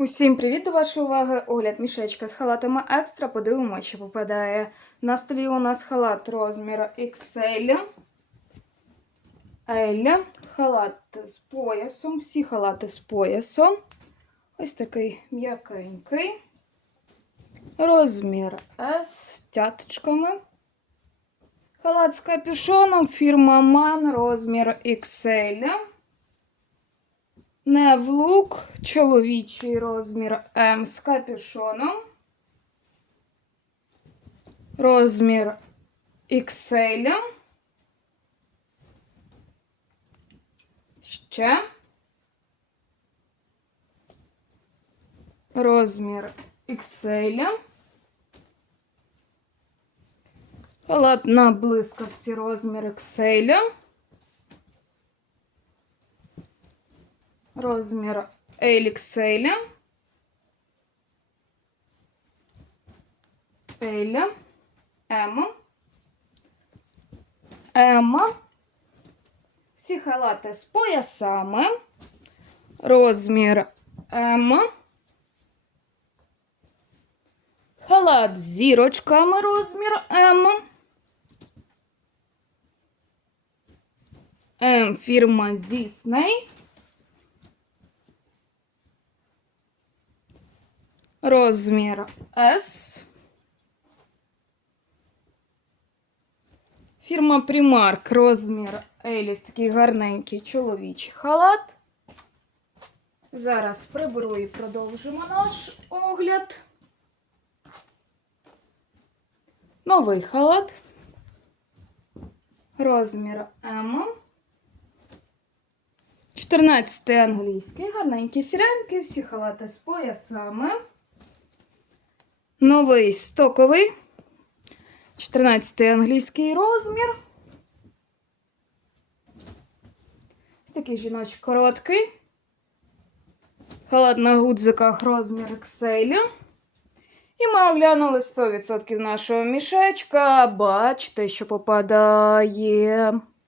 Усім привіт до вашої уваги. Огляд мішечка з халатами екстра. Подивимося, що попадає. На столі у нас халат розміру XL. L. Халат з поясом. Всі халати з поясом. Ось такий м'якенький. Розмір S з тяточками. Халат з капюшоном. Фірма MAN. Розмір XL. Не в лук, чоловічий розмір М з капюшоном. Розмір XL. Ще. Розмір XL. Халат на блискавці розмір XL. Розмір XL. L. М. М. Всі халати з поясами. Розмір М. Халат з зірочками розмір М. М фірма Disney. Розмір S. Фірма Primark, розмір L, ось такий гарненький чоловічий халат. Зараз приберу і продовжимо наш огляд. Новий халат. Розмір М. 14 англійський, гарненькі сіренькі, всі халати з поясами. Новий стоковий. 14 англійський розмір. Ось такий жіночий короткий. Халат на гудзиках розмір XL. І ми оглянули 100% нашого мішечка. Бачите, що попадає.